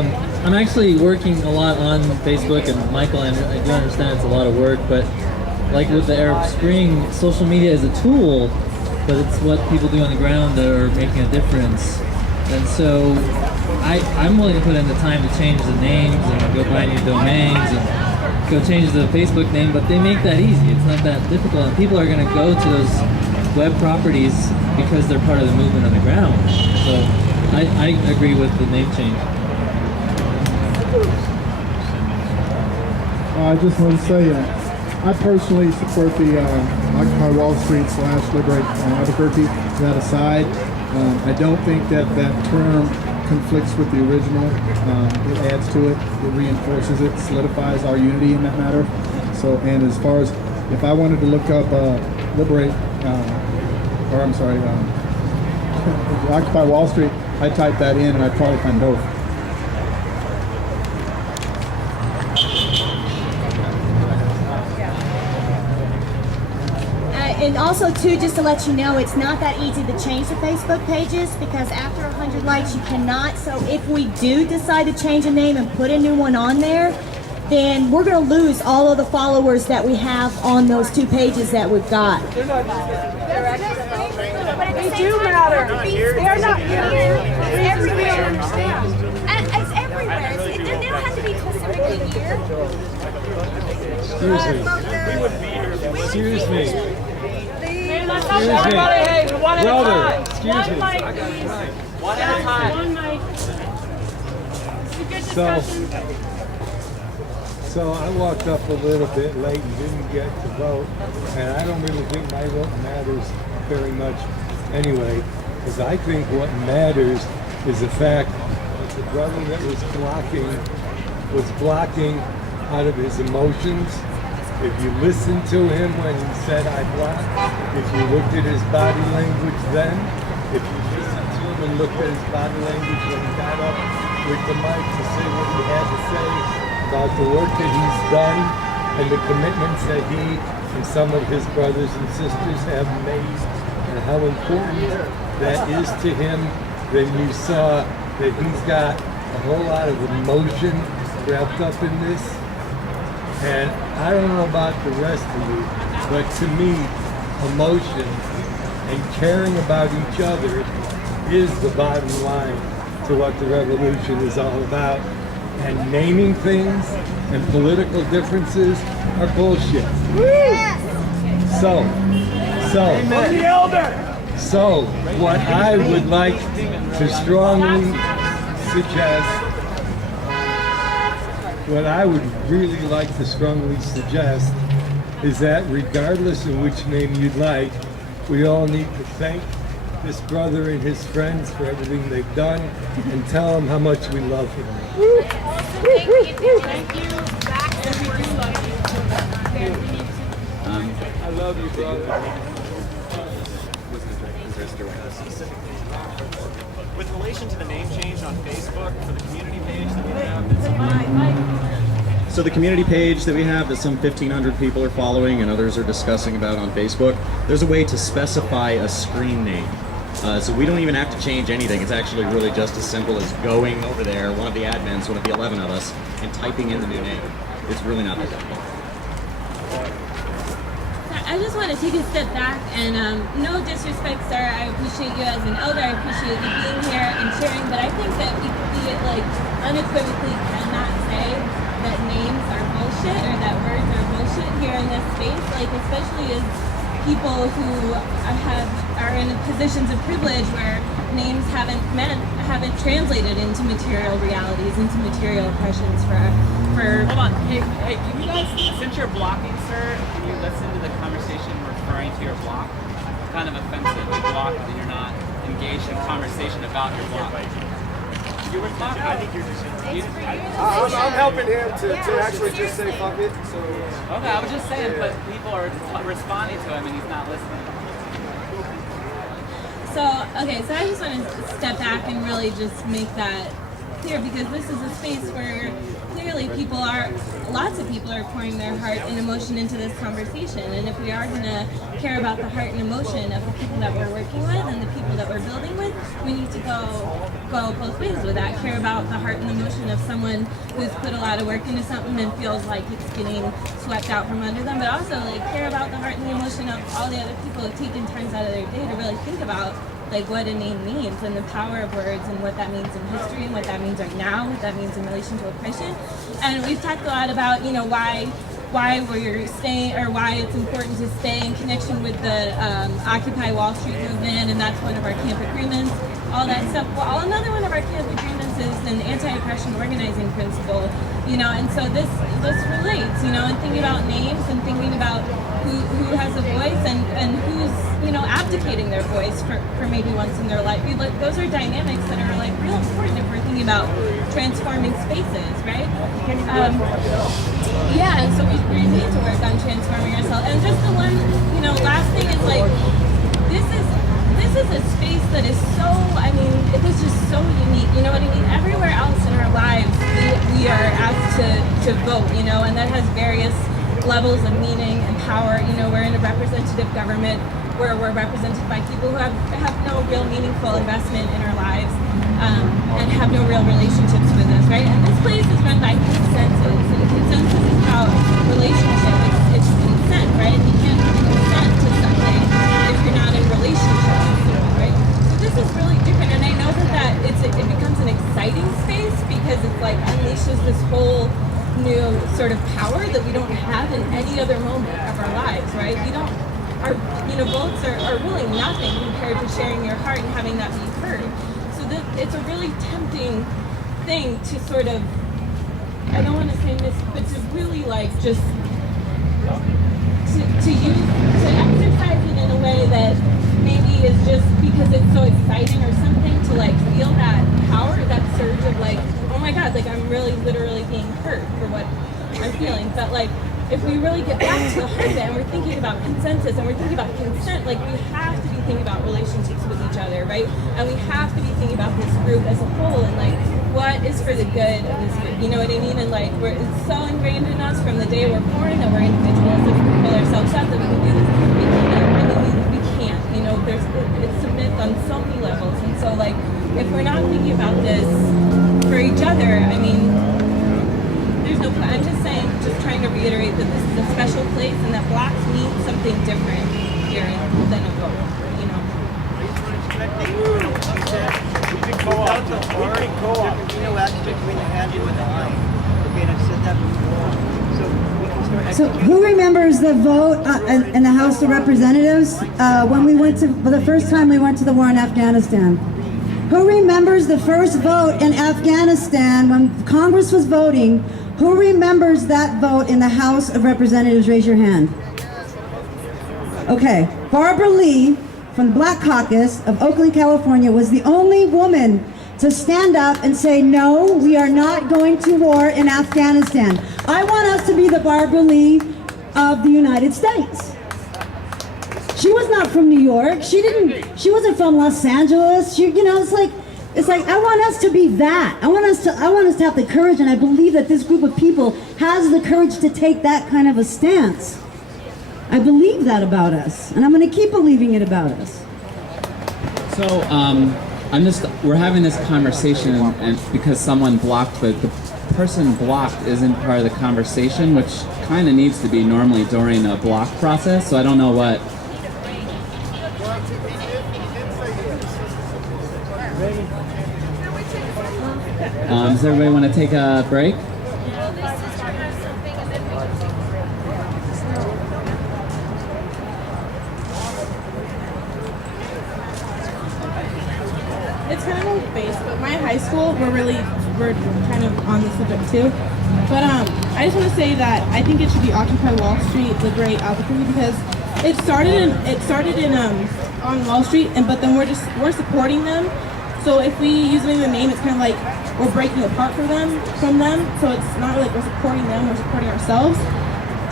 I'm actually working a lot on Facebook, and Michael, and I do understand it's a lot of work, but like with the Arab Spring, social media is a tool, but it's what people do on the ground that are making a difference. And so I'm willing to put in the time to change the names and go buy new domains and go change the Facebook name, but they make that easy. It's not that difficult, and people are going to go to those web properties because they're part of the movement on the ground. So I agree with the name change. I just want to say, I personally support the Occupy Wall Street / Liberate Albuquerque. That aside, I don't think that term conflicts with the original. It adds to it, it reinforces it, solidifies our unity in that matter. So, and as far as if I wanted to look up Liberate, or I'm sorry, Occupy Wall Street, I'd type that in and I'd probably find both. And also, too, just to let you know, it's not that easy to change the Facebook pages, because after 100 likes, you cannot. So if we do decide to change a name and put a new one on there, then we're going to lose all of the followers that we have on those 2 pages that we've got. They do matter. They're not here. It's everywhere. And it's everywhere. They don't have to be specifically here. Excuse me. Everybody, hey, one at a time. Excuse me. One mic, please. One at a time. One mic. So I walked up a little bit late and didn't get to vote, and I don't really think my vote matters very much anyway, because I think what matters is the fact that the brother that was blocking out of his emotions. If you listened to him when he said I block, if you looked at his body language then, if you listened to him and looked at his body language when he got up with the mic to say what he had to say about the work that he's done and the commitments that he and some of his brothers and sisters have made, and how important that is to him, then you saw that he's got a whole lot of emotion wrapped up in this. And I don't know about the rest of you, but to me, emotion and caring about each other is the bottom line to what the revolution is all about. And naming things and political differences are bullshit. So what I would like to strongly suggest, what I would really like to strongly suggest is that regardless of which name you'd like, we all need to thank this brother and his friends for everything they've done and tell them how much we love him. Thank you. I love you, brother. With relation to the name change on Facebook for the community page that we have, so the community page that we have that some 1,500 people are following and others are discussing about on Facebook, there's a way to specify a screen name. So we don't even have to change anything. It's actually really just as simple as going over there, one of the admins, one of the 11 of us, and typing in the new name. It's really not that difficult. I just want to take a step back and no disrespect, sir. I appreciate you as an elder. I appreciate you being here and sharing, but I think that we unequivocally cannot say that names are bullshit or that words are bullshit here in this space. Especially as people who are in positions of privilege where names haven't translated into material realities, into material oppressions for. hold on. Hey, can you guys, since you're blocking, sir, can you listen to the conversation referring to your block? It's kind of offensive. You blocked and you're not engaged in conversation about your block. You were talking. I think you're just. I'm helping him to actually just say fuck it. So. Okay, I was just saying, but people are responding to him and he's not listening. So I just want to step back and really just make that clear, because this is a space where clearly lots of people are pouring their heart and emotion into this conversation. And if we are going to care about the heart and emotion of the people that we're working with and the people that we're building with, we need to go both ways with that. Care about the heart and emotion of someone who's put a lot of work into something and feels like it's getting swept out from under them, but also like care about the heart and the emotion of all the other people who've taken turns out of their day to really think about like what a name means and the power of words and what that means in history and what that means right now, what that means in relation to oppression. And we've talked a lot about, you know, why we're staying, or why it's important to stay in connection with the Occupy Wall Street movement, and that's one of our camp agreements, all that stuff. Well, another one of our camp agreements is an anti-oppression organizing principle, you know, and so this relates, you know, and thinking about names and thinking about who has a voice and who's, you know, abdicating their voice for maybe once in their life. Those are dynamics that are like real important if we're thinking about transforming spaces, right? Yeah, and so we need to work on transforming ourselves. And just the one, you know, last thing is like, this is a space that is so, I mean, it is just so unique, you know what I mean? Everywhere else in our lives, we are asked to vote, you know, and that has various levels of meaning and power. You know, we're in a representative government where we're represented by people who have no real meaningful investment in our lives and have no real relationships with us, right? And this place is run by consensus, and consensus is about relationship. It's consent, right? You can't consent to something if you're not in relationship with someone, right? So this is really different, and I know that it becomes an exciting space because it's like unleashes this whole new sort of power that we don't have in any other moment of our lives, right? Our votes are really nothing compared to sharing your heart and having that be heard. So it's a really tempting thing to sort of, I don't want to say this, but to really like just to exercise it in a way that maybe is just because it's so exciting or something, to like feel that power, that surge of like, oh my God, like I'm really literally being hurt for what I'm feeling. But like, if we really get back to the heart of it and we're thinking about consensus and we're thinking about consent, like we have to be thinking about relationships with each other, right? And we have to be thinking about this group as a whole and like what is for the good of this group, you know what I mean? And like it's so ingrained in us from the day we're born that we're individuals, that we can pull ourselves up, that we can do this. We can't, you know, it's a myth on so many levels. And so like, if we're not thinking about this for each other, I mean, there's no point. I'm just saying, just trying to reiterate that this is a special place and that blacks mean something different here than a vote, you know. So who remembers the vote in the House of Representatives when we went to, for the first time we went to the war in Afghanistan? Who remembers the first vote in Afghanistan when Congress was voting? Who remembers that vote in the House of Representatives? Raise your hand. Okay, Barbara Lee from the Black Caucus of Oakland, California was the only woman to stand up and say, no, we are not going to war in Afghanistan. I want us to be the Barbara Lee of the United States. She was not from New York. She wasn't from Los Angeles. You know, it's like I want us to be that. I want us to have the courage, and I believe that this group of people has the courage to take that kind of a stance. I believe that about us, and I'm going to keep believing it about us. So, we're having this conversation, and because someone blocked, but the person blocked isn't part of the conversation, which kind of needs to be normally during a block process. So I don't know what. Does everybody want to take a break? It's kind of like base, but my high school, we're kind of on the subject too. But I just want to say that I think it should be Occupy Wall Street, liberate Albuquerque, because it started in on Wall Street, but then we're supporting them. So if we use the name, it's kind of like we're breaking apart from them. So it's not like we're supporting them, we're supporting ourselves.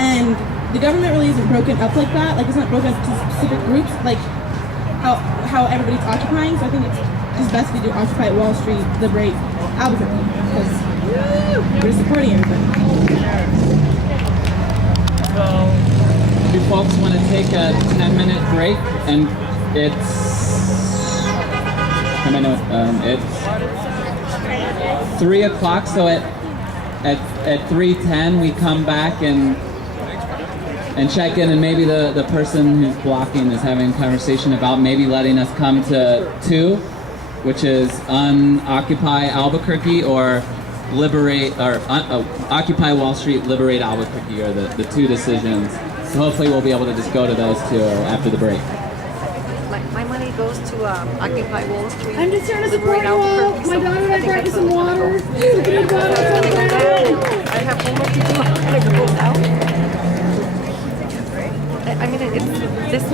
And the government really isn't broken up like that. Like it's not broken up to specific groups, like how everybody's occupying. So I think it's just best to do Occupy Wall Street, liberate Albuquerque, because we're supporting everybody. So, do folks want to take a 10-minute break? And it's Come in, it's 3 o'clock, so at 3:10 we come back and check in, and maybe the person who's blocking is having a conversation about maybe letting us come to 2, which is unOccupy Albuquerque or liberate, or Occupy Wall Street, liberate Albuquerque, are the 2 decisions. So hopefully we'll be able to just go to those 2 after the break. My money goes to Occupy Wall Street. I'm just here to support Liberate you all. Albuquerque, My so daughter and I brought you some water. I have homework to do. I'm gonna go out. I mean, it's this.